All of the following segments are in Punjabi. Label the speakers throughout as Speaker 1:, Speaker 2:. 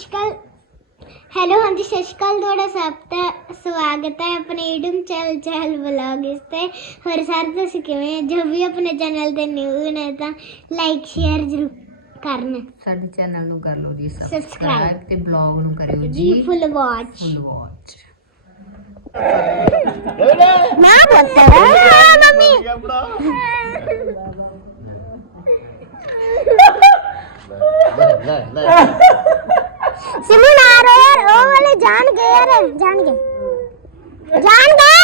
Speaker 1: ਸ਼ਕਲ ਹੈਲੋ ਹਾਂਜੀ ਸਤਿ ਸ਼੍ਰੀ ਅਕਾਲ ਤੁਹਾਡਾ ਸਭ ਦਾ ਸਵਾਗਤ ਹੈ ਆਪਣੇ ਈਡਮ ਚੈਲ ਚੈਲ ਵਲੌਗ ਇਸ ਤੇ। ਹੋਰ ਸਾਰੇ ਤੁਸੀਂ ਕਿਵੇਂ? ਜੋ ਵੀ ਆਪਣੇ ਚੈਨਲ ਤੇ ਨਿਊ ਨੇ ਤਾਂ ਲਾਈਕ ਸ਼ੇਅਰ ਜ਼ਰੂਰ ਕਰਨ।
Speaker 2: ਸਾਡੇ ਚੈਨਲ ਨੂੰ ਕਰ ਲਓ ਜੀ। ਸਬਸਕ੍ਰਾਈਬ ਤੇ ਬਲੌਗ ਨੂੰ ਕਰਿਓ
Speaker 1: ਜੀ
Speaker 2: ਜੀ।
Speaker 1: ਫੁੱਲ ਵਾਚ
Speaker 2: ਫੁੱਲ ਵਾਚ
Speaker 1: ਨਾ ਬੋਲਤਾ ਹੈ ਮੰਮੀ। ਸਿਮੂ ਨਾ ਰੋ ਯਾਰ ਉਹ ਵਾਲੇ ਜਾਣ ਗਏ ਯਾਰ ਜਾਣ ਗਏ ਜਾਣ ਗਏ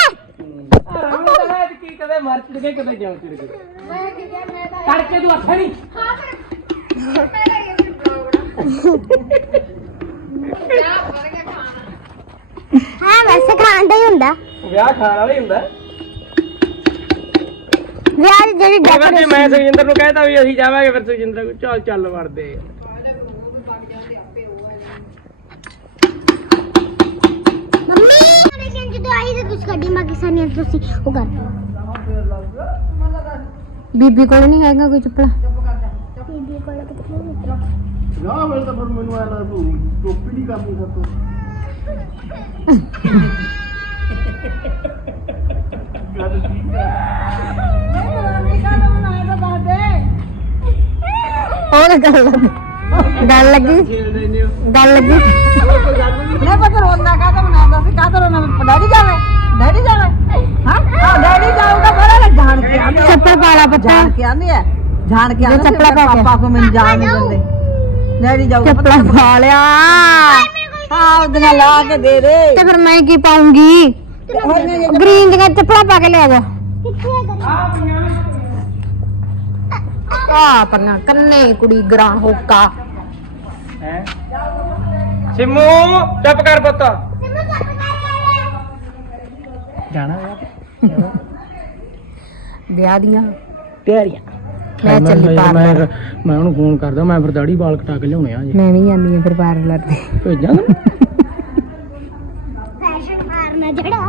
Speaker 3: ਕੀ ਕਦੇ ਮਰ ਚੜ ਗਏ ਕਦੇ ਜਿਉਂ ਚੜ ਗਏ। ਤੜਕੇ ਤੂੰ ਅੱਖਾਂ ਨਹੀਂ।
Speaker 1: ਹਾਂ ਵੈਸੇ ਖਾਣ ਦਾ ਹੀ ਹੁੰਦਾ।
Speaker 3: ਵਿਆਹ ਖਾਣ ਵਾਲਾ ਹੀ ਹੁੰਦਾ।
Speaker 1: ਵਿਆਹ ਜਿਹੜੀ
Speaker 3: ਜੇ
Speaker 1: ਡੈਕੋਰੇਸ਼ਨ
Speaker 3: ਮੈਂ ਸੁਖਜਿੰਦਰ ਨੂੰ ਕਹਿਤਾ ਵੀ ਅਸੀਂ ਜਾਵਾਂਗੇ ਫਿਰ ਸੁਖਜਿੰਦਰ ਨੂੰ ਚੱਲ ਚੱਲ ਵੜਦੇ
Speaker 1: ਮੰਮੀ ਮੈਂ ਕਹਿੰਦੀ ਜਦੋਂ ਆਈ ਤੇ ਤੁਸੀਂ ਗੱਡੀ ਮਾ ਕਿਸੇ ਨੇ ਤੁਸੀਂ ਉਹ ਕਰ।
Speaker 2: ਬੀਬੀ ਕੋਲ ਨਹੀਂ ਹੈਗਾ ਕੋਈ ਚੁੱਪੜਾ
Speaker 1: ਬੀਬੀ ਕੋਲ ਕਿੱਥੇ
Speaker 4: ਨਾ ਮੈਂ ਤਾਂ ਫਿਰ ਮੈਨੂੰ ਆਇਆ ਤੂੰ ਟੋਪੀ ਨਹੀਂ ਕਰਨੀ ਸਭ ਗੱਲ ਠੀਕ ਹੈ।
Speaker 2: ਹੋਰ ਗੱਲ। ਲੱਗੀ ਗੱਲ ਲੱਗੀ ਗੱਲ ਲੱਗੀ
Speaker 5: ਨਹੀਂ ਪਤਾ ਰੋਣਾ ਕਾਹਦਾ ਬਣਾਉਂਦਾ ਸੀ ਕਾਹਦਾ ਰੋਣਾ ਡੈਡੀ ਜਾਵੇ ਡੈਡੀ ਜਾਵੇ ਹਾਂ ਹਾਂ ਡੈਡੀ ਜਾਊਗਾ ਬੜਾ ਨਾ ਜਾਣ ਕੇ ਆਂਦੇ ਆ।
Speaker 2: ਚੱਪਲ ਪਾਲਾ ਬੱਚਾ
Speaker 5: ਜਾਣ ਕੇ ਆਂਦੇ ਆ ਜਾਣ ਕੇ ਆਂਦੇ
Speaker 2: ਚੱਪਲਾਂ ਪਾ ਕੇ।
Speaker 5: ਪਾਪਾ ਕੋ ਮੈਨੂੰ ਜਾਣ ਨਹੀਂ ਦਿੰਦੇ ਡੈਡੀ ਜਾਊਗਾ
Speaker 2: ਚੱਪਲਾਂ ਪਾ ਲਿਆ
Speaker 5: ਹਾਂ ਉਹਦੀਆਂ ਲਾ ਕੇ ਦੇ ਦੇ
Speaker 2: ਤੇ ਫਿਰ ਮੈਂ ਕੀ ਪਾਉਂਗੀ ਗ੍ਰੀਨ ਦੀਆਂ ਚੱਪਲਾਂ ਪਾ ਕੇ ਲਿਆ ਜਾ
Speaker 1: ਕਿੱਥੇ ਹੈ
Speaker 2: ਆ ਪਰਨਾ ਕੰਨੇ ਕੁੜੀ ਗਰਾਂ ਹੋਕਾ।
Speaker 3: ਹੈ? ਸਿਮੂ ਚੁੱਪ ਕਰ ਪੁੱਤ। ਜਾਣਾ ਵਿਆਹ
Speaker 2: ਵਿਆਹ ਦੀਆਂ।
Speaker 3: ਤਿਆਰੀਆਂ।
Speaker 2: ਮੈਂ ਚੱਲੀ ਪਾਰਲਰ।
Speaker 3: ਮੈਂ ਉਹਨੂੰ ਫੋਨ ਕਰਦਾ ਮੈਂ ਫਿਰ ਦਾੜੀ ਵਾਲ ਕਟਾ ਕੇ ਲਿਆਉਣੇ ਆ ਜੀ
Speaker 2: ਮੈਂ ਵੀ ਜਾਂਦੀ ਆ ਫਿਰ ਪਾਰਲਰ ਤੇ।
Speaker 3: ਭੇਜਾਂ?
Speaker 1: ਫੈਸ਼ਨ ਮਾਰਨਾ ਜਿਹੜਾ।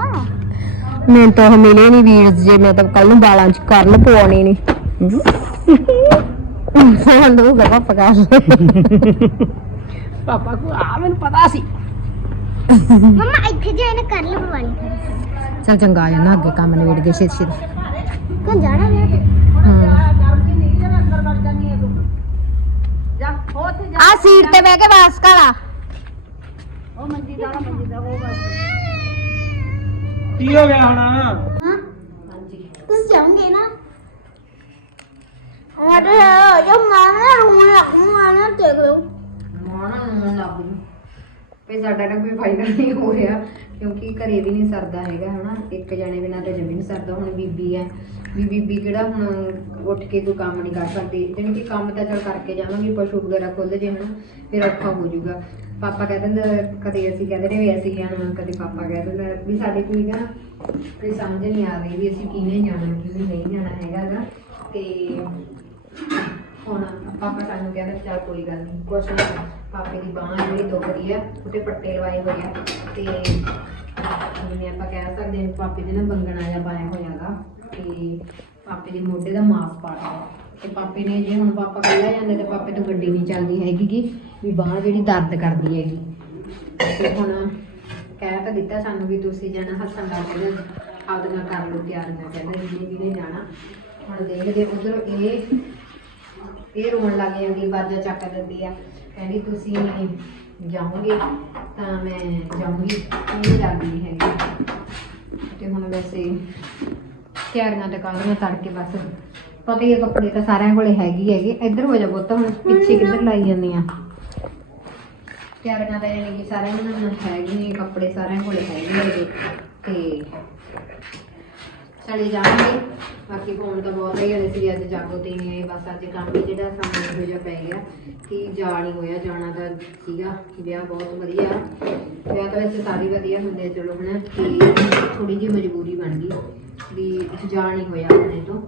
Speaker 2: ਮੈਨੂੰ ਤਾਂ ਉਹ ਮਿਲੇ ਨਹੀਂ ਵੀਰਸ ਜੇ ਮੈਂ ਤਾਂ ਕੱਲ ਨੂੰ ਬਾਲਾਂ ਚ ਕਰਨ ਪਵਾਉਣੇ ਨੇ। ਫੋਨ ਦਊਗਾ ਪਾਪਾ ਕਰ
Speaker 3: ਪਾਪਾ ਕੋ ਆ ਮੈਨੂੰ ਪਤਾ ਸੀ।
Speaker 1: ਮਮਾ ਇੱਥੇ ਜੇ ਇਹਨੇ ਕਰ ਲਵ ਵਾਲੀ।
Speaker 2: ਚਲ ਚੰਗਾ ਆ ਜਾਣਾ ਅੱਗੇ ਕੰਮ ਨਿਬੜ ਗਏ ਛੇਤੀ ਛੇਤੀ।
Speaker 1: ਕੌਣ ਜਾਣਾ ਤੇ
Speaker 2: ਹੂੰ ਆ ਸੀਟ ਤੇ ਬਹਿ ਕੇ ਬਸ ਕਾਲਾ
Speaker 5: ਉਹ ਮੰਜੀ ਦਾ ਮੰਜੀ ਦਾ ਉਹ ਬਸ।
Speaker 3: ਕੀ ਹੋ ਗਿਆ ਹੁਣ?
Speaker 1: ਹਾਂ? ਤੁਸੀਂ ਜਾਓਗੇ ਨਾ? ਅਰੇ ਜੋ ਮਾਨਾ ਰੂਣਾ ਮਾਨਾ ਦੇਖ ਲਓ
Speaker 2: ਮਾਣਾ ਨੂੰ। ਲੱਗ ਗਈ ਤੇ ਸਾਡਾ ਨਾ ਕੋਈ ਫਾਇਦਾ ਨਹੀਂ ਹੋ ਰਿਹਾ, ਕਿਉਂਕਿ ਘਰੇ ਵੀ ਨਹੀਂ ਸਰਦਾ ਹੈਗਾ, ਹਨਾ? ਇੱਕ ਜਣੇ ਬਿਨਾਂ ਤਾਂ ਜਮੀ ਨਹੀਂ ਸਰਦਾ, ਹੁਣ ਬੀਬੀ ਹੈ ਵੀ ਬੀਬੀ ਕਿਹੜਾ ਹੁਣ ਉੱਠ ਕੇ ਕੋਈ ਕੰਮ ਨਹੀਂ ਕਰ ਸਕਦੀ। ਜਿਵੇਂ ਕਿ ਕੰਮ ਤਾਂ ਚਲ ਕਰਕੇ ਜਾਵਾਂਗੇ, ਪਸ਼ੂ ਵਗੈਰਾ ਖੁੱਲ ਜੇ, ਹਨਾ? ਫਿਰ ਔਖਾ ਹੋ ਜਾਊਗਾ। ਪਾਪਾ ਕਹਿ ਦਿੰਦਾ, ਕਦੇ ਅਸੀਂ ਕਹਿੰਦੇ ਨੇ ਵੀ ਅਸੀਂ ਜਾਣਾ ਕਦੇ ਪਾਪਾ ਕਹਿ ਦਿੰਦਾ। ਵੀ ਸਾਡੇ ਕੋਈ ਨਾ, ਕੋਈ ਸਮਝ ਨਹੀਂ ਆ ਰਹੀ ਵੀ ਅਸੀਂ ਕਿਵੇਂ ਜਾਣਾ, ਕਿਵੇਂ ਨਹੀਂ ਜਾਣਾ ਹੈਗਾ ਗਾ। ਤੇ ਹੁਣ ਪਾਪਾ ਸਾਨੂੰ ਕਹਿੰਦਾ ਚੱਲ ਕੋਈ ਗੱਲ ਨਹੀਂ ਕੁਛ ਨਹੀਂ ਪਾਪੇ ਦੀ ਬਾਂਹ ਜਿਹੜੀ ਦੁਖਦੀ ਆ ਉਹਤੇ ਪੱਟੇ ਲਵਾਏ ਹੋਏ ਆ। ਤੇ ਜਿਵੇਂ ਆਪਾਂ ਕਹਿ ਸਕਦੇ ਹਾਂ, ਪਾਪੇ ਦੇ ਨਾ ਬੰਗਣਾ ਜਿਹਾ ਪਾਇਆ ਹੋਇਆਗਾ ਤੇ ਪਾਪੇ ਦੇ ਮੋਢੇ ਦਾ ਮਾਸ ਪਾੜਾ ਤੇ ਪਾਪੇ ਨੇ ਜੇ ਹੁਣ ਪਾਪਾ ਕੱਲਾ ਜਾਂਦੇ, ਤੇ ਪਾਪੇ ਤੋਂ ਗੱਡੀ ਨਹੀਂ ਚੱਲਦੀ ਹੈਗੀ ਗੀ, ਵੀ ਬਾਂਹ ਜਿਹੜੀ ਦਰਦ ਕਰਦੀ ਹੈਗੀ। ਤੇ ਹੁਣ ਕਹਿ ਤਾਂ ਦਿੱਤਾ ਸਾਨੂੰ ਵੀ ਤੁਸੀਂ ਜਾਣਾ ਹੱਸਣ ਦਾ ਕਹਿੰਦੇ ਆਪਦੇ ਨਾਲ ਕਰ ਲਓ ਤਿਆਰ ਮੈਂ ਕਹਿੰਦਾ ਜਿਹਨੇ ਜਿਹਨੇ ਜਾਣਾ। ਹੁਣ ਦੇਖਦੇ ਉਧਰ ਇਹ ਇਹ ਰੋਣ ਲੱਗ ਜਾਂਦੀ ਬਾਜਾ ਚੱਕ ਦਿੰਦੀ ਆ। ਕਹਿੰਦੀ ਤੁਸੀਂ ਜਾਓਗੇ ਤਾਂ ਮੈਂ ਜਾਊਂਗੀ। ਨਹੀਂ ਜਾਂਦੀ ਹੈਗੀ। ਤੇ ਹੁਣ ਵੈਸੇ ਤਿਆਰੀਆਂ ਤੇ ਕਾਹਦੀਆਂ ਤੜਕੇ ਬਸ। ਪਤਾ ਹੀ ਆ ਕੱਪੜੇ ਤਾਂ ਸਾਰਿਆਂ ਕੋਲੇ ਹੈਗੀ ਹੈਗੇ। ਇੱਧਰ ਹੋ ਜਾ ਪੁੱਤ ਹੁਣ ਪਿੱਛੇ ਕਿੱਧਰ ਲਾਈ ਜਾਂਦੀਆਂ ਤਿਆਰੀਆਂ ਤਾਂ ਯਾਨੀ ਕਿ ਸਾਰਿਆਂ ਨੂੰ ਹੈਗੀਆਂ ਕੱਪੜੇ ਸਾਰਿਆਂ ਕੋਲੇ ਹੈਗੇ ਹੈਗੇ ਤੇ ਚਲੇ ਜਾਣਗੇ। ਬਾਕੀ ਫੋਨ ਤਾਂ ਬਹੁਤ ਹੀ ਹਲੇ ਸੀ ਅੱਜ ਜਾਗੋ ਤੇ ਨਹੀਂ ਆਏ, ਬਸ ਅੱਜ ਕੰਮ ਹੀ ਜਿਹੜਾ ਸਾਨੂੰ ਇਹੋ ਜਿਹਾ ਪੈ ਗਿਆ ਕਿ ਜਾ ਨਹੀਂ ਹੋਇਆ, ਜਾਣਾ ਤਾਂ ਸੀਗਾ, ਵਿਆਹ ਬਹੁਤ ਵਧੀਆ। ਵਿਆਹ ਤਾਂ ਵੈਸੇ ਸਾਰੇ ਵਧੀਆ ਹੁੰਦੇ ਆ, ਚਲੋ ਹਨਾ ਕਿ ਥੋੜੀ ਜਿਹੀ ਮਜਬੂਰੀ ਬਣ ਗਈ ਵੀ ਜਾ ਨਹੀਂ ਹੋਇਆ ਆਪਣੇ ਤੋਂ।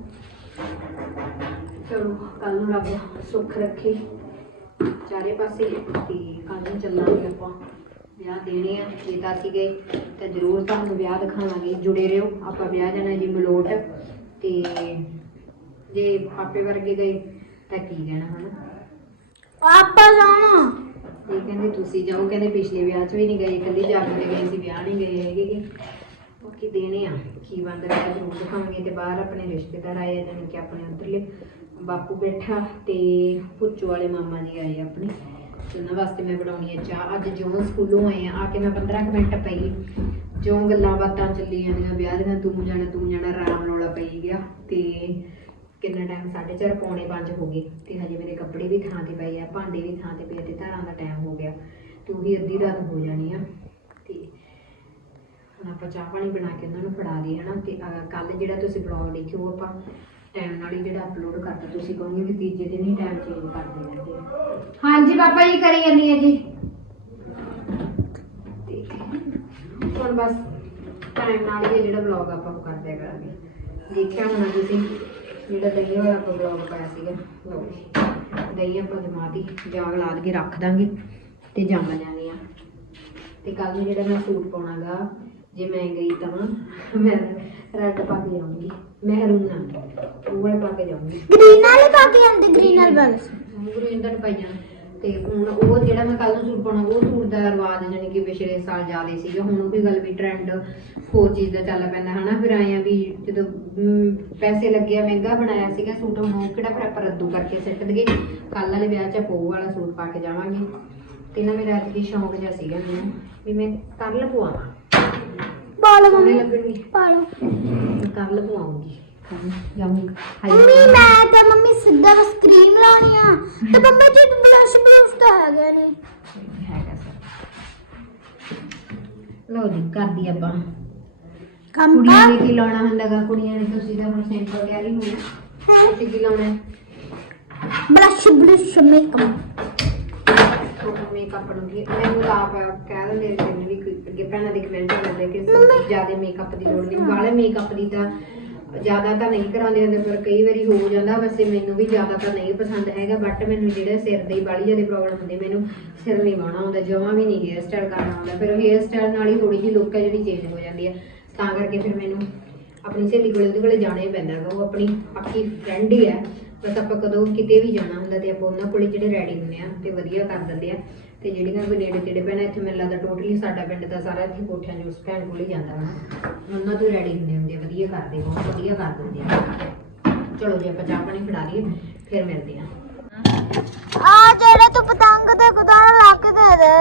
Speaker 2: ਚਲੋ ਕੱਲ ਨੂੰ ਰੱਬ ਸੁੱਖ ਰੱਖੇ। ਚਾਰੇ ਪਾਸੇ ਤੇ ਕੱਲ ਨੂੰ ਚੱਲਾਂਗੇ ਆਪਾਂ। ਵਿਆਹ ਦੇਣੇ ਆ ਜੇ ਤਾਂ ਅਸੀਂ ਗਏ ਤਾਂ ਜ਼ਰੂਰ ਤੁਹਾਨੂੰ ਵਿਆਹ ਦਿਖਾਵਾਂਗੇ ਜੁੜੇ ਰਹੋ ਆਪਾਂ ਵਿਆਹ ਜਾਣਾ ਜੀ ਮਲੋਟ ਤੇ ਜੇ ਪਾਪੇ ਵਰਗੇ ਗਏ ਤਾਂ ਕੀ ਕਹਿਣਾ ਹਨਾ?
Speaker 1: ਆਪਾਂ ਜਾਣਾ।
Speaker 2: ਇਹ ਕਹਿੰਦੇ ਤੁਸੀਂ ਜਾਓ ਕਹਿੰਦੇ ਪਿਛਲੇ ਵਿਆਹ 'ਚ ਵੀ ਨਹੀਂ ਗਏ ਇਕੱਲੀ ਜਾਗੋ ਤੇ ਗਏ ਸੀ ਵਿਆਹ ਨਹੀਂ ਗਏ ਹੈਗੇ ਗੇ। ਬਾਕੀ ਦੇਣੇ ਆ ਕੀ ਬੰਦ ਰਿਹਾ ਜ਼ਰੂਰ ਦਿਖਾਵਾਂਗੇ ਤੇ ਬਾਹਰ ਆਪਣੇ ਰਿਸ਼ਤੇਦਾਰ ਆਏ ਆ ਜਾਣੀ ਕਿ ਆਪਣੇ ਉਧਰਲੇ ਬਾਪੂ ਬੈਠਾ ਤੇ ਪੁੱਚੋ ਵਾਲੇ ਮਾਮਾ ਜੀ ਆਏ ਆ ਆਪਣੇ। ਤੇ ਉਹਨਾਂ ਵਾਸਤੇ ਮੈਂ ਬਣਾਉਣੀ ਹੈ ਚਾਹ। ਅੱਜ ਜਿਉਂ ਸਕੂਲੋਂ ਆਏ ਆ ਆ ਕੇ ਮੈਂ 15 ਕੁ ਮਿੰਟ ਪਈ। ਜਿਉਂ ਗੱਲਾਂ ਬਾਤਾਂ ਚੱਲੀਆਂ ਜਾਂਦੀਆਂ ਵਿਆਹ ਦੀਆਂ, ਤੂੰ ਜਾਣਾ ਤੂੰ ਜਾਣਾ ਆਰਾਮ ਰੌਲਾ ਪਈ ਗਿਆ ਤੇ ਕਿੰਨਾ ਟਾਈਮ 4:30 ਪੌਣੇ 5 ਹੋ ਗਏ ਤੇ ਹਜੇ ਮੇਰੇ ਕੱਪੜੇ ਵੀ ਥਾਂ ਤੇ ਪਏ ਆ, ਭਾਂਡੇ ਵੀ ਥਾਂ ਤੇ ਪਏ ਤੇ ਧਾਰਾਂ ਦਾ ਟਾਈਮ ਹੋ ਗਿਆ। ਤੂੰ ਵੀ ਅੱਧੀ ਰਾਤ ਹੋ ਜਾਣੀ ਆ ਤੇ ਹੁਣ ਆਪਾਂ ਚਾਹ ਪਾਣੀ ਬਣਾ ਕੇ ਉਹਨਾਂ ਨੂੰ ਫੜਾ ਦਈਏ, ਹਨਾ? ਤੇ ਕੱਲ ਜਿਹੜਾ ਤੁਸੀਂ ਬਲੌਗ ਦੇਖਿਓ ਆਪਾਂ ਟਾਈਮ ਨਾਲ ਹੀ ਜਿਹੜਾ ਅਪਲੋਡ ਕਰਤਾ ਤੁਸੀਂ ਕਹੋਗੇ ਵੀ ਤੀਜੇ ਦਿਨ ਹੀ ਟਾਈਮ ਚੇਂਜ ਕਰਦੇ ਰਹਿੰਦੇ ਆ ਹਾਂਜੀ ਪਾਪਾ ਜੀ ਕਰੀ ਜਾਂਦੀ ਹੈ ਜੀ। ਤੇ ਹੁਣ ਬਸ ਟਾਈਮ ਨਾਲ ਹੀ ਇਹ ਜਿਹੜਾ ਬਲੌਗ ਆਪਾਂ ਉਹ ਕਰਦੇ ਕਰਾਂਗੇ। ਦੇਖਿਆ ਹੋਣਾ ਤੁਸੀਂ ਜਿਹੜਾ ਦਹੀਂ ਵਾਲਾ ਆਪਾਂ ਬਲੌਗ ਪਾਇਆ ਸੀਗਾ ਲਓ। ਦਹੀਂ ਆਪਾਂ ਜਮਾਤੀ ਜਾਗ ਲਾ ਕੇ ਰੱਖ ਦਾਂਗੇ ਤੇ ਜੰਮ ਜਾਣੀਆਂ ਤੇ ਕੱਲ ਨੂੰ ਜਿਹੜਾ ਮੈਂ ਸੂਟ ਪਾਉਣਾਗਾ ਜੇ ਮੈਂ ਗਈ ਤਾਂ ਮੈਂ ਰੈੱਡ ਪਾ ਕੇ ਜਾਊਂਗੀ ਮਹਿਰੂਨ ਨਾ ਉਹ ਵਾਲੇ ਪਾ ਕੇ ਜਾਊਂਗੀ।
Speaker 1: ਗ੍ਰੀਨ ਵਾਲੇ ਪਾ ਕੇ ਆਉਂਦੇ ਗ੍ਰੀਨ ਵਾਲੇ ਬਸ
Speaker 2: ਗ੍ਰੀਨ ਦਾ ਪਾਈ ਜਾਣਾ ਤੇ ਹੁਣ ਉਹ ਜਿਹੜਾ ਮੈਂ ਕੱਲ ਨੂੰ ਸੂਟ ਪਾਉਣਾ ਉਹ ਸੂਟ ਦਾ ਰਿਵਾਜ ਜਾਨੀ ਕਿ ਪਿਛਲੇ ਸਾਲ ਜ਼ਿਆਦੇ ਸੀਗਾ। ਹੁਣ ਉਹ ਵੀ ਗੱਲ ਵੀ ਟ੍ਰੈਂਡ ਹੋਰ ਚੀਜ਼ ਦਾ ਚੱਲ ਪੈਂਦਾ ਹਨਾ? ਫਿਰ ਆਏ ਆ ਵੀ ਜਦੋਂ ਪੈਸੇ ਲੱਗਿਆ ਮਹਿੰਗਾ ਬਣਾਇਆ ਸੀਗਾ ਸੂਟ ਹੁਣ ਉਹ ਕਿਹੜਾ ਫਿਰ ਆਪਾਂ ਰੱਦੂ ਕਰਕੇ ਸਿੱਟ ਦਈਏ? ਕੱਲ ਵਾਲੇ ਵਿਆਹ 'ਚ ਆਪਾਂ ਉਹ ਵਾਲਾ ਸੂਟ ਪਾ ਕੇ ਜਾਵਾਂਗੇ। ਤੇ ਨਾ ਮੇਰਾ ਅੱਜ ਦੀ ਸ਼ੌਂਕ ਜਿਹਾ ਸੀਗਾ ਮੈਨੂੰ ਵੀ ਮੈਂ ਕਰਲ ਪਵਾਵਾਂ
Speaker 1: ਪਾ ਲਓ
Speaker 2: ਸੋਹਣੇ ਲੱਗਣਗੇ।
Speaker 1: ਪਾ ਲਓ
Speaker 2: ਕਰਲ ਪਵਾਉਂਗੀ ਜਾਊਂਗੀ
Speaker 1: ਮੰਮੀ ਮੈਂ ਤਾਂ ਮੰਮੀ ਸਿੱਧਾ ਬਸ ਕਰੀਮ ਲਾਉਣੀ ਆ। ਤੇ ਮੰਮੀ ਜੀ ਬਲਸ਼ ਬਲਸ਼ ਤਾਂ ਹੈਗਾ ਨਹੀਂ
Speaker 2: ਹੈਗਾ ਸਰ। ਲਓ ਜੀ ਕਰਦੀ ਆਪਾਂ।
Speaker 1: ਕੰਮ
Speaker 2: ਕੁੜੀਆਂ ਨੇ ਕੀ ਲਾਉਣਾ ਹੁੰਦਾਗਾ ਕੁੜੀਆਂ ਨੇ ਤੁਸੀਂ ਤਾਂ ਹੁਣ ਸਿੰਪਲ ਹੋਣਾ।
Speaker 1: ਹੈ?
Speaker 2: ਤੁਸੀਂ ਕੀ ਲਾਉਣਾ?
Speaker 1: ਬਲਸ਼ ਬਲਸ਼ ਮੇਕਅਪ
Speaker 2: ਮੇਕਅਪ ਕੀ ਮੈਨੂੰ ਤਾਂ ਆਪ ਕਹਿ ਦਿੰਦੇ ਨੇ ਵੀ ਅੱਗੇ ਭੈਣਾਂ ਦੇ ਕਮੈਂਟ ਆਉਂਦੇ ਕਿ ਜ਼ਿਆਦਾ ਮੇਕਅਪ ਦੀ ਲੋੜ ਨਹੀਂ। ਵਾਲੇ ਮੇਕਅਪ ਦੀ ਤਾਂ ਜ਼ਿਆਦਾ ਤਾਂ ਨਹੀਂ ਕਰਾਉਂਦੇ ਹੁੰਦੇ, ਪਰ ਕਈ ਵਾਰੀ ਹੋ ਜਾਂਦਾ। ਵੈਸੇ ਮੈਨੂੰ ਵੀ ਜ਼ਿਆਦਾ ਤਾਂ ਨਹੀਂ ਪਸੰਦ ਹੈਗਾ ਬਟ ਮੈਨੂੰ ਜਿਹੜੇ ਸਿਰ ਦੀ ਬਾਲੀ ਜ਼ਿਆਦਾ ਪ੍ਰੋਬਲਮ ਹੁੰਦੀ, ਮੈਨੂੰ ਸਿਰ ਨਹੀਂ ਵਾਉਣਾ ਹੁੰਦਾ ਜਮਾਂ ਵੀ ਨਹੀਂ ਹੇਅਰ ਸਟਾਈਲ ਕਰਨਾ ਹੁੰਦਾ ਫਿਰ ਹੇਅਰ ਸਟਾਈਲ ਨਾਲ ਹੀ ਥੋੜੀ ਜਿਹੀ ਲੁੱਕ ਹੈ ਜਿਹੜੀ ਚੇਂਜ ਹੋ ਜਾਂਦੀ ਹੈ। ਤਾਂ ਕਰਕੇ ਫਿਰ ਮੈਨੂੰ ਆਪਣੀ ਸਹੇਲੀ ਕੋਲ, ਉਹਦੇ ਕੋਲੇ ਜਾਣਾ ਹੀ ਪੈਂਦਾ ਹੈਗਾ। ਉਹ ਆਪਣੀ ਪੱਕੀ ਫਰੈਂਡ ਹੀ ਹੈ। ਬਸ ਆਪਾਂ ਕਦੋਂ ਕਿਤੇ ਵੀ ਜਾਣਾ ਹੁੰਦਾ ਤੇ ਆਪਾਂ ਉਹਨਾਂ ਕੋਲੇ ਜਿਹੜੇ ਰੈਡੀ ਹੁੰਦੇ ਆ, ਤੇ ਵਧੀਆ ਕਰ ਦਿੰਦੇ ਆ। ਤੇ ਜਿਹੜੀਆਂ ਕੋਈ ਨੇੜੇ ਤੇੜੇ ਭੈਣਾਂ ਇੱਥੇ ਮੈਨੂੰ ਲੱਗਦਾ ਟੋਟਲੀ ਸਾਡਾ ਪਿੰਡ ਦਾ ਸਾਰਾ ਇੱਥੇ ਕੋਠਿਆਂ ਦੇ ਉਸ ਭੈਣ ਕੋਲ ਹੀ ਜਾਂਦਾ ਵਾ। ਉਹਨਾਂ ਤੋਂ ਰੈਡੀ ਹੁੰਦੇ ਹੁੰਦੇ ਆ ਵਧੀਆ ਕਰਦੇ ਬਹੁਤ ਵਧੀਆ ਕਰ ਦਿੰਦੇ ਆ। ਚਲੋ ਜੀ ਆਪਾਂ ਚਾਹ ਪਾਣੀ ਫੜਾ ਲਈਏ ਫਿਰ ਮਿਲਦੇ ਆ।
Speaker 1: ਆ ਜਿਹੜੇ ਤੂੰ ਪਤੰਗ ਤੇ ਗੁਦਾਨ ਲਾ ਕੇ ਦੇ ਦੇ।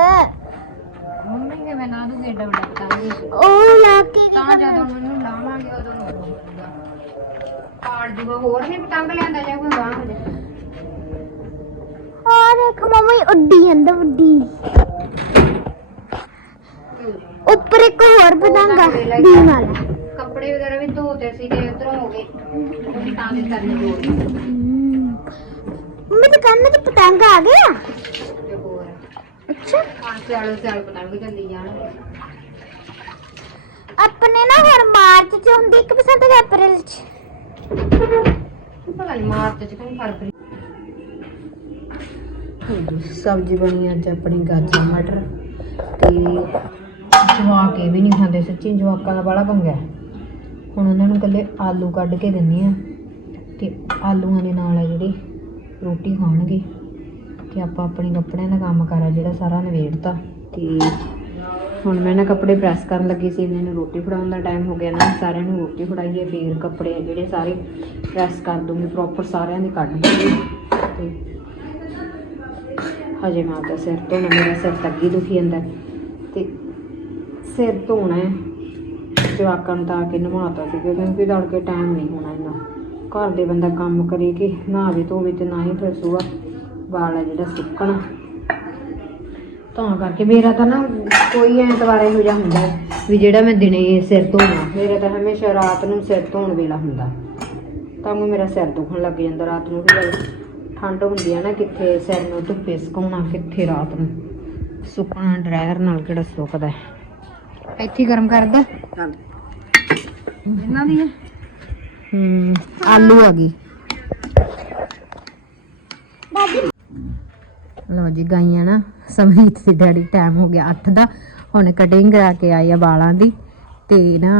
Speaker 2: ਮੰਮੀ ਕੇ ਮੈਂ ਲਾ ਦੂੰਗੀ ਏਡਾ ਵੱਡਾ ਪਤੰਗ?
Speaker 1: ਉਹ ਲਾ ਕੇ
Speaker 2: ਤਾਂ ਜਦੋਂ ਮੈਨੂੰ ਲਾਵਾਂਗੇ ਉਦੋਂ ਨੂੰ ਪਾੜ ਜੂਗਾ ਹੋਰ ਨਹੀਂ ਪਤੰਗ ਲਿਆਂਦਾ ਜਾਂ ਕੋਈ ਬਾਹਰ ਹੋ ਜਾ
Speaker 1: ਆ ਦੇਖ ਮੰਮੀ ਉੱਡੀ ਜਾਂਦਾ ਉੱਡੀ। ਉੱਪਰ ਇੱਕ ਹੋਰ ਪਤੰਗ ਆ ਬੀਮ ਵਾਲਾ।
Speaker 2: ਕੱਪੜੇ ਵਗੈਰਾ ਵੀ ਧੋਤੇ ਸੀਗੇ ਉਧਰੋਂ ਹੋ ਗਏ। ਉਹ ਵੀ ਤਾਂ ਦੇ ਕਰਨੇ ਜੋੜ
Speaker 1: ਮੰਮੀ ਤੇ ਕੰਨ ਚ ਪਤੰਗ ਆ ਗਿਆ।
Speaker 2: ਤੇ ਹੋਰ।
Speaker 1: ਅੱਛਾ।
Speaker 2: ਹਾਂ ਸਿਆਲ ਸਿਆਲ ਪਤੰਗ ਚੱਲੀ ਜਾਣਗੇ
Speaker 1: ਆਪਣੇ ਨਾ ਹੁਣ ਮਾਰਚ ਚ ਹੁੰਦੀ ਇੱਕ ਪਸੰਦ ਅਪ੍ਰੈਲ ਚ।
Speaker 2: ਪਤਾ ਨਹੀਂ ਮਾਰਚ ਚ ਫ਼ਰਕ ਨਹੀਂ ਸਬਜ਼ੀ ਬਣੀ ਅੱਜ ਆਪਣੀ ਗਾਜਰ, ਮਟਰ ਤੇ ਜਵਾਕ ਇਹ ਵੀ ਨਹੀਂ ਖਾਂਦੇ ਸੱਚੀ, ਜਵਾਕਾਂ ਦਾ ਬੜਾ ਪੰਗਾ ਹੁਣ ਉਹਨਾਂ ਨੂੰ ਕੱਲੇ ਆਲੂ ਕੱਢ ਕੇ ਦਿੰਨੀ ਆ ਤੇ ਆਲੂਆਂ ਦੇ ਨਾਲ ਆ ਜਿਹੜੀ ਰੋਟੀ ਖਾਣਗੇ ਤੇ ਆਪਾਂ ਆਪਣੇ ਕੱਪੜਿਆਂ ਦਾ ਕੰਮ ਕਰਾ ਜਿਹੜਾ ਸਾਰਾ ਨਵੇੜਤਾ ਤੇ ਹੁਣ ਮੈਂ ਨਾ ਕੱਪੜੇ ਪ੍ਰੈਸ ਕਰਨ ਲੱਗੀ ਸੀ, ਇਹਨਾਂ ਨੂੰ ਰੋਟੀ ਫੜਾਉਣ ਦਾ ਟਾਈਮ ਹੋ ਗਿਆ ਨਾ, ਸਾਰਿਆਂ ਨੂੰ ਰੋਟੀ ਫੜਾਈਏ, ਫੇਰ ਕੱਪੜੇ ਜਿਹੜੇ ਸਾਰੇ ਪ੍ਰੈਸ ਕਰ ਦੂੰਗੀ ਪ੍ਰੋਪਰ ਸਾਰਿਆਂ ਦੇ ਕੱਢ ਦੂੰਗੀ ਤੇ ਹਜੇ ਮੈਂ ਆਪਦਾ ਸਿਰ ਧੋਣਾ, ਮੇਰਾ ਸਿਰ ਤੱਗੀ ਦੁਖੀ ਜਾਂਦਾ। ਤੇ ਸਿਰ ਧੋਣਾ ਹੈ। ਜਵਾਕਾਂ ਨੂੰ ਤਾਂ ਕੇ ਨਵਾਤਾ ਸੀ ਕਿਉਂਕਿ ਤੜਕੇ ਟਾਈਮ ਨਹੀਂ ਹੋਣਾ ਇੰਨਾ। ਘਰ ਦੇ ਬੰਦਾ ਕੰਮ ਕਰੇ ਕਿ ਨਹਾਵੇ ਧੋਵੇ ਤੇ ਨਾ ਹੀ ਫਿਰ ਸੂਆ, ਵਾਲ ਆ ਜਿਹੜਾ ਸੁੱਕਣਾ। ਤਾਂ ਕਰਕੇ ਮੇਰਾ ਤਾਂ ਨਾ ਕੋਈ ਐਤਵਾਰ ਇਹੋ ਜਿਹਾ ਹੁੰਦਾ ਵੀ ਜਿਹੜਾ ਮੈਂ ਦਿਨੇ ਸਿਰ ਧੋਣਾ ਮੇਰਾ ਤਾਂ ਹਮੇਸ਼ਾ ਰਾਤ ਨੂੰ ਸਿਰ ਧੋਣ ਵੇਲਾ ਹੁੰਦਾ। ਤਾਂ ਉਹ ਮੇਰਾ ਸਿਰ ਦੁਖਣ ਲੱਗ ਜਾਂਦਾ ਰਾਤ ਨੂੰ ਵੀ। ਠੰਡ ਹੁੰਦੀ ਆ ਨਾ ਕਿੱਥੇ ਸਿਰ ਨੂੰ ਧੁੱਪੇ ਸੁਕਾਉਣਾ ਕਿੱਥੇ ਰਾਤ ਨੂੰ। ਸੁੱਕਣਾ ਡਰਾਇਰ ਨਾਲ ਕਿਹੜਾ ਸੁੱਕਦਾ ਹੈ। ਇੱਥੇ ਗਰਮ ਕਰਦਾ।
Speaker 5: ਇਹਨਾਂ ਦੀ
Speaker 2: ਹੂੰ? ਆਲੂ ਆ ਗਈ ਲੋ ਜੀ ਗਾਈਆਂ ਨਾ ਸਮਰੀਤ ਦੇ ਡੈਡੀ ਟਾਈਮ ਹੋ ਗਿਆ 8 ਦਾ। ਹੁਣ ਕਟਿੰਗ ਕਰਾ ਕੇ ਆਈ ਆ ਵਾਲਾਂ ਦੀ। ਤੇ ਨਾ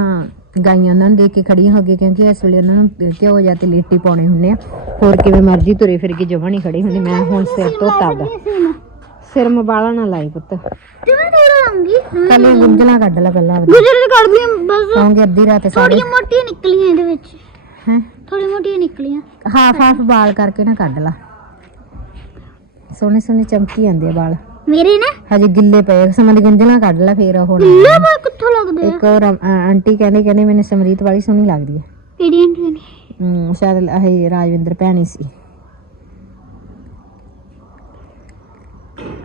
Speaker 2: ਗਾਈਆਂ ਉਹਨਾਂ ਨੂੰ ਦੇਖ ਕੇ ਖੜੀਆਂ ਹੋ ਗਈਆਂ ਕਿਉਂਕਿ ਇਸ ਵੇਲੇ ਉਹਨਾਂ ਨੂੰ ਘਿਓ ਜਾਂ ਤੇ ਲੇਟੀ ਪਾਉਣੇ ਹੁੰਦੇ ਆ। ਹੋਰ ਕਿਵੇਂ ਮਰਜ਼ੀ ਤੁਰੇ ਫਿਰ ਕੇ ਜਮਾਂ ਨਹੀਂ ਖੜੇ ਹੁੰਦੇ। ਮੈਂ ਹੁਣ ਸਿਰ ਧੋਤਾ ਆਪਦਾ। ਸਿਰ ਮਬਾਲਾ ਨਾ ਲਾਈ ਪੁੱਤ।
Speaker 1: ਤੇ ਮੈਂ ਥੋੜਾ ਆਉਂਗੀ
Speaker 2: ਪਹਿਲੇ ਗੁੰਝਲਾਂ ਕੱਢ ਲੈ ਪਹਿਲਾਂ
Speaker 1: ਦੇ ਬਸ
Speaker 2: ਅੱਧੀ ਰਾਤ ਸਾਰੇ।
Speaker 1: ਥੋੜੀਆਂ ਮੋਟੀਆਂ ਨਿਕਲੀਆਂ ਇਹਦੇ ਵਿੱਚ।
Speaker 2: ਹੈ?
Speaker 1: ਥੋੜੀਆਂ ਮੋਟੀਆਂ ਨਿਕਲੀਆਂ।
Speaker 2: ਹਾਫ ਹਾਫ ਵਾਲ ਕਰਕੇ ਨਾ ਕੱਢ ਲਾ। ਸੋਹਣੇ ਸੋਹਣੇ ਚਮਕੀ ਜਾਂਦੇ ਆ ਵਾਲ
Speaker 1: ਮੇਰੇ ਨਾ?
Speaker 2: ਹਜੇ ਗਿੱਲੇ ਪਏ ਸਮਾਂ ਦੀ ਗੁੰਝਲਾਂ ਕੱਢ ਲੈ ਫੇਰ ਉਹ
Speaker 1: ਲੈ ਬਾ ਕਿੱਥੋਂ ਲੱਗਦੇ ਆ?
Speaker 2: ਇੱਕ ਹੋਰ ਆਂਟੀ ਕਹਿੰਦੇ ਕਹਿੰਦੇ ਮੈਨੂੰ ਸਮਰੀਤ ਵਾਲੀ ਸੋਹਣੀ ਲੱਗਦੀ ਹੈ
Speaker 1: ਪੀਡੀਐਨ ਨੇ
Speaker 2: ਹਮ, ਸ਼ਾਇਦ ਇਹ ਰਾਜਵਿੰਦਰ ਭੈਣੀ ਸੀ।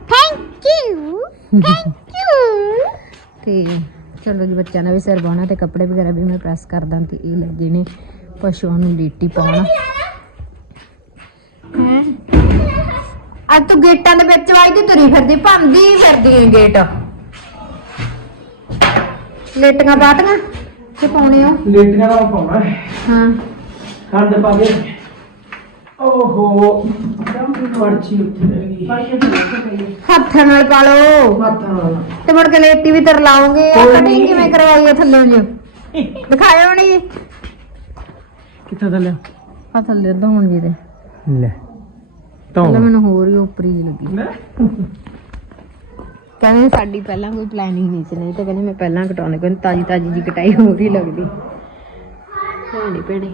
Speaker 1: ਥੈਂਕ ਯੂ ਥੈਂਕ ਯੂ
Speaker 2: ਤੇ ਚਲੋ ਜੀ ਬੱਚਿਆਂ ਦਾ ਵੀ ਸਿਰ ਬਾਉਣਾ ਤੇ ਕੱਪੜੇ ਵਗੈਰਾ ਵੀ ਮੈਂ ਪ੍ਰੈਸ ਕਰ ਦਾਂ ਤੇ ਇਹ ਲੱਗੇ ਨੇ ਪਸ਼ੂਆਂ ਨੂੰ ਲੀਟੀ ਪਾਉਣ। ਹੈ? ਅੱਜ ਤੂੰ ਗੇਟਾਂ ਦੇ ਵਿੱਚ ਵਾਈ ਦੀ ਤੁਰੀ ਫਿਰਦੀ ਭੰਦੀ ਫਿਰਦੀ ਹੈ ਗੇਟ। ਲੇਟੀਆਂ ਬਾਟੀਆਂ ਤੇ ਪਾਉਣੇ ਹੋ
Speaker 3: ਲੇਟੀਆਂ ਦਾ ਪਾਉਣਾ। ਹੈ।
Speaker 2: ਹਾਂ
Speaker 3: ਖੰਡ ਪਾ ਕੇ। ਓਹੋ ਮਰਚੀ ਉੱਥੇ ਰਹਿ ਗਈ।
Speaker 2: ਹੱਥਾਂ ਨਾਲ ਪਾ ਲਓ।
Speaker 3: ਨਾਲ।
Speaker 2: ਤੇ ਮੁੜ ਕੇ ਲੇਟੀ ਵੀ ਤਰ ਲਾਉਂਗੇ।
Speaker 3: ਕੋਈ
Speaker 2: ਕਟਿੰਗ। ਕਿਵੇਂ ਕਰਵਾਈ ਹੈ ਥੱਲੇ ਜੀ ਦਿਖਾਇਓ ਨਹੀਂ
Speaker 3: ਕਿੱਥੇ ਥੱਲੇ?
Speaker 2: ਆ ਥੱਲੇ ਧੋਣ ਜੀ ਦੇ।
Speaker 3: ਲੈ।
Speaker 2: ਪਹਿਲਾਂ ਮੈਨੂੰ ਹੋਰ ਹੀ ਉੱਪਰੀ ਜਿਹੀ ਲੱਗੀ। ਕਹਿੰਦੇ ਸਾਡੀ ਪਹਿਲਾਂ ਕੋਈ ਪਲੈਨਿੰਗ ਨਹੀਂ ਸੀ ਨਹੀਂ ਤਾਂ ਕਹਿੰਦੇ ਮੈਂ ਪਹਿਲਾਂ ਕਟਾਉਣੇ ਕਹਿੰਦੇ ਤਾਜੀ ਤਾਜੀ ਜੀ ਕਟਾਈ ਹੋਰ ਹੀ ਲੱਗਦੀ। ਭੈਣੀ ਭੈਣੀ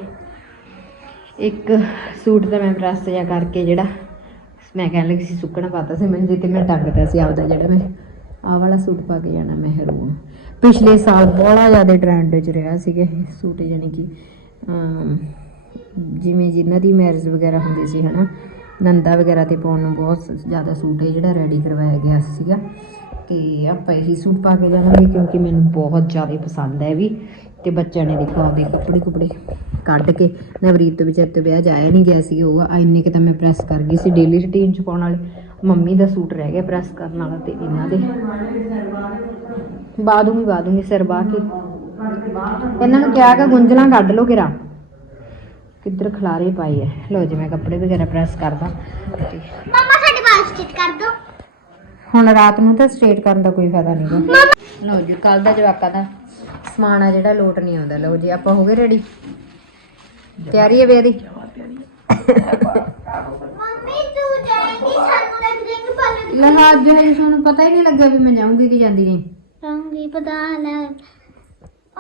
Speaker 2: ਇੱਕ ਸੂਟ ਤਾਂ ਮੈਂ ਪ੍ਰੈਸ ਜਿਹਾ ਕਰਕੇ ਜਿਹੜਾ ਮੈਂ ਕਹਿਣ ਲੱਗੀ ਸੀ ਸੁੱਕਣਾ ਪਾਤਾ ਸੀ ਮੈਂ ਤੇ ਮੈਂ ਟੰਗਦਾ ਸੀ ਆਪਦਾ ਜਿਹੜਾ ਮੈਂ ਆਹ ਵਾਲਾ ਸੂਟ ਪਾ ਕੇ ਜਾਣਾ ਮਹਿਰੂਨ। ਪਿਛਲੇ ਸਾਲ ਬਹੁਤ ਜ਼ਿਆਦਾ ਟ੍ਰੈਂਡ 'ਚ ਰਿਹਾ ਸੀਗਾ ਇਹ ਸੂਟ ਯਾਨੀ ਕਿ ਜਿਵੇਂ ਜਿਨ੍ਹਾਂ ਦੀ ਮੈਰਿਜ ਵਗੈਰਾ ਹੁੰਦੀ ਸੀ ਹਨਾ ਨੰਦਾ ਵਗੈਰਾ ਤੇ ਪਾਉਣ ਨੂੰ ਬਹੁਤ ਜ਼ਿਆਦਾ ਸੂਟ ਹੈ ਜਿਹੜਾ ਰੈਡੀ ਕਰਵਾਇਆ ਗਿਆ ਸੀਗਾ। ਤੇ ਆਪਾਂ ਇਹੀ ਸੂਟ ਪਾ ਕੇ ਜਾਵਾਂਗੇ ਕਿਉਂਕਿ ਮੈਨੂੰ ਬਹੁਤ ਜ਼ਿਆਦਾ ਪਸੰਦ ਹੈ ਵੀ। ਤੇ ਬੱਚਿਆਂ ਨੇ ਦੇਖੋ ਆਪਦੇ ਕੱਪੜੇ ਕੁਪੜੇ ਕੱਢ ਕੇ ਨਵਰੀਤ ਤੋਂ ਵਿਚਾਰ ਤੇ ਵਿਆਹ ਜਾਇਆ ਨਹੀਂ ਗਿਆ ਸੀ ਉਹ। ਇੰਨੇ ਕਿ ਤਾਂ ਮੈਂ ਪ੍ਰੈਸ ਕਰ ਗਈ ਸੀ ਡੇਲੀ ਰੁਟੀਨ ਚ ਪਾਉਣ ਵਾਲੇ। ਮੰਮੀ ਦਾ ਸੂਟ ਰਹਿ ਗਿਆ ਪ੍ਰੈਸ ਕਰਨ ਵਾਲਾ ਤੇ ਇਹਨਾਂ ਦੇ। ਬਾਦੂਗੀ ਬਾਦੂਗੀ ਸਿਰ ਬਾਹ ਕੇ। ਇਹਨਾਂ ਨੂੰ ਕਿਹਾ ਕਿ ਗੁੰਝਲਾਂ ਕੱਢ ਲੋ ਕਿਰਾ ਕਿੱਧਰ ਖਲਾਰੇ ਪਾਈ ਐ? ਲੋ ਜੀ ਮੈਂ ਕੱਪੜੇ ਵਗੈਰਾ ਪ੍ਰੈਸ ਕਰਦਾ।
Speaker 1: ਮਮਾ ਸਾਡੇ ਵਾਲ ਸਟਿਚ ਕਰ ਦੋ
Speaker 2: ਹੁਣ ਰਾਤ ਨੂੰ ਤਾਂ ਸਟ੍ਰੇਟ ਕਰਨ ਦਾ ਕੋਈ ਫਾਇਦਾ ਨਹੀਂਗਾ ਲਓ ਜੀ ਕੱਲ ਦਾ ਜਵਾਕਾਂ ਦਾ ਸਮਾਨ ਆ ਜਿਹੜਾ ਲੋਟ ਨਹੀਂ ਆਉਂਦਾ। ਲਓ ਜੀ ਆਪਾਂ ਹੋ ਗਏ ਰੈਡੀ ਤਿਆਰੀ ਹੈ ਦੀ?
Speaker 1: ਮੰਮੀ ਤੂੰ ਜਾਏਂਗੀ ਸਾਨੂੰ ਲੱਗ ਜਾਏਂਗੇ ਪਾਲੇ
Speaker 2: ਲੈ ਅੱਜ ਹੈ ਤੁਹਾਨੂੰ ਪਤਾ ਹੀ ਨਹੀਂ ਲੱਗਿਆ ਵੀ ਮੈਂ ਜਾਊਂਗੀ ਕਿ ਜਾਂਦੀ ਨਹੀਂ
Speaker 1: ਰੰਗੀ ਪਤਾ ਲੈ।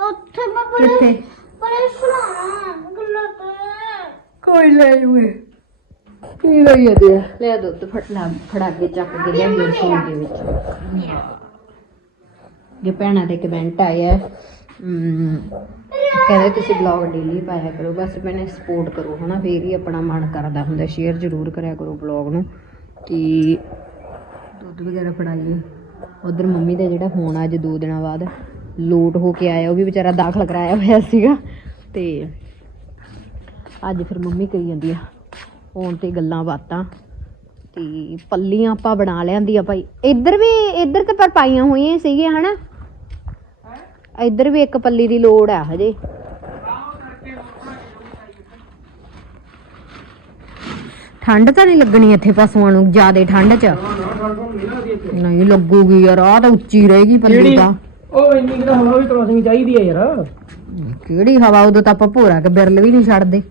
Speaker 1: ਉੱਥੇ ਮੈਂ ਬੜੇ
Speaker 2: ਕਿੱਥੇ?
Speaker 1: ਬੜੇ ਸੁਣਾ ਗੱਲਾਂ ਤੇ
Speaker 2: ਕੋਈ ਲੈ ਜੂਏ ਕੀ ਲਈ ਜਾਂਦੇ ਆ ਲੈ ਦੁੱਧ ਫਟਣਾ ਫੜਾ ਕੇ ਚੱਕ ਕੇ ਲਿਆ ਮੇਰੇ ਫੋਨ ਦੇ ਵਿੱਚ। ਜੇ ਭੈਣਾਂ ਦੇ ਕਮੈਂਟ ਆਏ ਆ ਕਹਿੰਦੇ ਤੁਸੀਂ ਬਲੌਗ ਡੇਲੀ ਪਾਇਆ ਕਰੋ, ਬਸ ਮੈਨੇ ਸਪੋਰਟ ਕਰੋ, ਹਨਾ, ਫੇਰ ਹੀ ਆਪਣਾ ਮਨ ਕਰਦਾ ਹੁੰਦਾ ਸ਼ੇਅਰ ਜ਼ਰੂਰ ਕਰਿਆ ਕਰੋ ਬਲੌਗ ਨੂੰ ਤੇ ਦੁੱਧ ਵਗੈਰਾ ਫੜਾਈਏ। ਉਧਰ ਮੰਮੀ ਦਾ ਜਿਹੜਾ ਫੋਨ ਅੱਜ ਦੋ ਦਿਨਾਂ ਬਾਅਦ ਲੋਟ ਹੋ ਕੇ ਆਇਆ ਉਹ ਵੀ ਵਿਚਾਰਾ ਦਾਖਲ ਕਰਾਇਆ ਹੋਇਆ ਸੀਗਾ। ਤੇ ਅੱਜ ਫਿਰ ਮੰਮੀ ਕਰੀ ਜਾਂਦੀ ਆ ਫੋਨ ਤੇ ਗੱਲਾਂ ਬਾਤਾਂ ਤੇ ਪੱਲੀਆਂ ਆਪਾਂ ਬਣਾ ਲਿਆਂਦੀਆਂ ਭਾਈ। ਇੱਧਰ ਵੀ ਇੱਧਰ ਤੇ ਪਰ ਪਾਈਆਂ ਹੋਈਆਂ ਸੀਗੀਆਂ ਹਨਾ? ਇੱਧਰ ਵੀ ਇੱਕ ਪੱਲੀ ਦੀ ਲੋੜ ਆ ਹਜੇ। ਠੰਡ ਤਾਂ ਨਹੀਂ ਲੱਗਣੀ ਇੱਥੇ ਪਸ਼ੂਆਂ ਨੂੰ ਜ਼ਿਆਦਾ ਠੰਡ 'ਚ। ਨਹੀਂ ਲੱਗੂਗੀ ਯਾਰ ਆ ਤਾਂ ਉੱਚੀ ਰਹੇਗੀ ਪੱਲੀ? ਤਾਂ।
Speaker 3: ਉਹ ਇੰਨੀ ਕੁ ਤਾਂ ਹਵਾ ਵੀ ਕ੍ਰੋਸਿੰਗ ਚਾਹੀਦੀ ਹੈ ਯਾਰ।
Speaker 2: ਕਿਹੜੀ ਹਵਾ ਉਦੋਂ ਤਾਂ ਆਪਾਂ ਭੋਰਾ ਕੇ ਬਿਰਲ ਵੀ ਨਹੀਂ ਛੱਡਦੇ।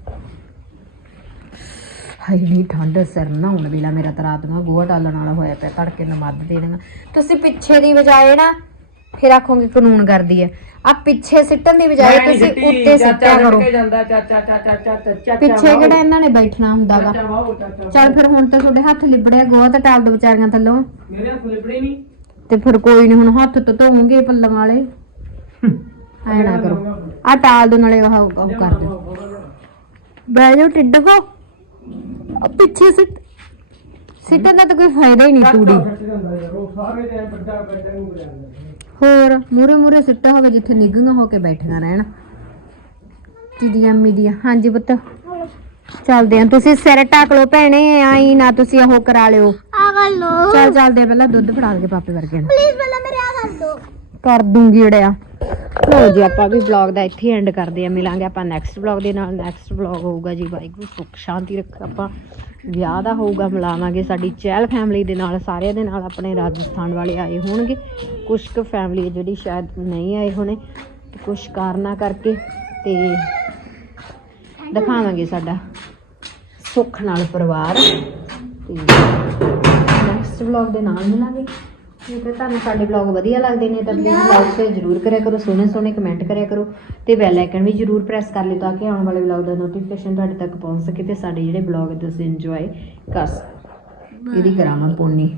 Speaker 2: ਹਾਏ ਨਹੀਂ ਠੰਡ ਸਿਰ ਨਾ ਹੁਣ ਵੇਲਾ ਮੇਰਾ ਤਾਂ ਰਾਤ ਨੂੰ ਗੋਹਾ ਡਾਲਣ ਵਾਲਾ ਹੋਇਆ ਪਿਆ ਤੜਕੇ ਨੂੰ ਮੱਧ ਦੇ ਦੇਣਾ। ਤੁਸੀਂ ਪਿੱਛੇ ਦੀ ਬਜਾਏ ਨਾ ਫਿਰ ਆਖੋਗੇ ਕਾਨੂੰਨ ਕਰਦੀ ਹੈ ਆ ਪਿੱਛੇ ਸਿੱਟਣ ਦੀ ਬਜਾਏ ਤੁਸੀਂ ਉੱਤੇ ਸਿੱਟਿਆ ਕਰੋ।
Speaker 3: ਜਾਂਦਾ ਚਾਚਾ ਚਾਚਾ ਚਾਚਾ ਚਾਚਾ
Speaker 2: ਪਿੱਛੇ ਕਿਹੜਾ ਇਹਨਾਂ ਨੇ ਬੈਠਣਾ
Speaker 3: ਵਾਓ ਚਾਚਾ
Speaker 2: ਚੱਲ ਫਿਰ ਹੁਣ ਤਾਂ ਤੁਹਾਡੇ ਹੱਥ ਲਿਬੜਿਆ ਗੋਹਾ ਤਾਂ ਟਾਲ ਦੋ ਵਿਚਾਰੀਆਂ ਥੱਲੋਂ।
Speaker 3: ਮੇਰੇ ਹੱਥ ਲਿਪੜੇ ਨਹੀਂ
Speaker 2: ਤੇ ਫਿਰ ਕੋਈ ਨਹੀਂ ਹੁਣ ਹੱਥ ਤਾਂ ਧੋਵਾਂਗੇ ਪੱਲਾਂ ਵਾਲੇ। ਐ ਨਾ ਕਰੋ। ਆ ਟਾਲ ਦੋ ਨਾਲੇ ਉਹ ਉਹ ਕਰ ਦਿਓ। ਬਹਿ ਜਾਓ ਟਿੱਡ ਕੋ ਪਿੱਛੇ ਸਿੱਟ ਸਿੱਟਣ ਦਾ ਤਾਂ ਕੋਈ ਫਾਇਦਾ ਹੀ ਨਹੀਂ ਤੂੜੀ। ਹੋਰ ਮੂਰੇ ਮੂਰੇ ਸਿੱਟਾ ਹੋਵੇ ਜਿੱਥੇ ਨਿੱਘੀਆਂ ਹੋ ਕੇ ਬੈਠੀਆਂ ਰਹਿਣ। ਚਿੜੀਆਂ ਮਿੜੀਆਂ ਹਾਂਜੀ ਪੁੱਤ। ਚੱਲਦੇ ਆ। ਤੁਸੀਂ ਸਿਰ ਢੱਕ ਲਓ ਭੈਣੇ ਆਈ ਨਾ ਤੁਸੀਂ ਉਹ ਕਰਾ ਲਿਓ।
Speaker 1: ਲੋ
Speaker 2: ਚੱਲ ਚੱਲਦੇ ਆ ਪਹਿਲਾਂ ਦੁੱਧ ਫੜਾ ਕੇ ਪਾਪੇ ਵਰਗੇ ਨੂੰ।
Speaker 1: ਪਲੀਜ਼ ਪਹਿਲਾਂ ਮੇਰੇ ਆ ਕਰ ਦੋ।
Speaker 2: ਕਰ ਦੂੰਗੀ ੜਿਆ ਲੋ ਜੀ ਆਪਾਂ ਵੀ ਵਲੌਗ ਦਾ ਇੱਥੇ ਐਂਡ ਕਰਦੇ ਆ ਮਿਲਾਂਗੇ ਆਪਾਂ ਨੈਕਸਟ ਵਲੌਗ ਦੇ ਨਾਲ। ਨੈਕਸਟ ਵਲੌਗ ਹੋਊਗਾ ਜੀ ਵਾਹਿਗੁਰੂ ਸੁੱਖ ਸ਼ਾਂਤੀ ਰੱਖ ਆਪਾਂ। ਵਿਆਹ ਦਾ ਹੋਊਗਾ ਮਿਲਾਵਾਂਗੇ ਸਾਡੀ ਚਹਿਲ ਫੈਮਿਲੀ ਦੇ ਨਾਲ ਸਾਰਿਆਂ ਦੇ ਨਾਲ ਆਪਣੇ ਰਾਜਸਥਾਨ ਵਾਲੇ ਆਏ ਹੋਣਗੇ। ਕੁਝ ਕੁ ਫੈਮਿਲੀ ਜਿਹੜੀ ਸ਼ਾਇਦ ਨਹੀਂ ਆਏ ਹੋਣੇ ਕੁਝ ਕਾਰਨਾਂ ਕਰਕੇ ਤੇ ਦਿਖਾਵਾਂਗੇ ਸਾਡਾ ਸੁੱਖ ਨਾਲ ਪਰਿਵਾਰ। ਤੇ ਨੈਕਸਟ ਵਲੌਗ ਦੇ ਨਾਲ ਮਿਲਾਂਗੇ। ਜੇਕਰ ਤੁਹਾਨੂੰ ਸਾਡੇ ਵਲੌਗ ਵਧੀਆ ਲੱਗਦੇ ਨੇ ਤਾਂ ਪਲੀਜ਼ ਲਾਈਕ ਤੇ ਜਰੂਰ ਕਰਿਆ ਕਰੋ, ਸੋਹਣੇ ਸੋਹਣੇ ਕਮੈਂਟ ਕਰਿਆ ਕਰੋ ਤੇ ਬੈਲ ਆਈਕਨ ਵੀ ਜਰੂਰ ਪ੍ਰੈਸ ਕਰ ਲਿਓ ਤਾਂ ਕਿ ਆਉਣ ਵਾਲੇ ਵਲੌਗ ਦਾ ਨੋਟੀਫਿਕੇਸ਼ਨ ਤੁਹਾਡੇ ਤੱਕ ਪਹੁੰਚ ਸਕੇ ਤੇ ਸਾਡੇ ਜਿਹੜੇ ਵਲੌਗ ਤੁਸੀਂ ਇੰਜੋਏ ਕਰ ਸਕੋ ਇਹਦੀ ਕਰਾਂ ਪੋਨੀ।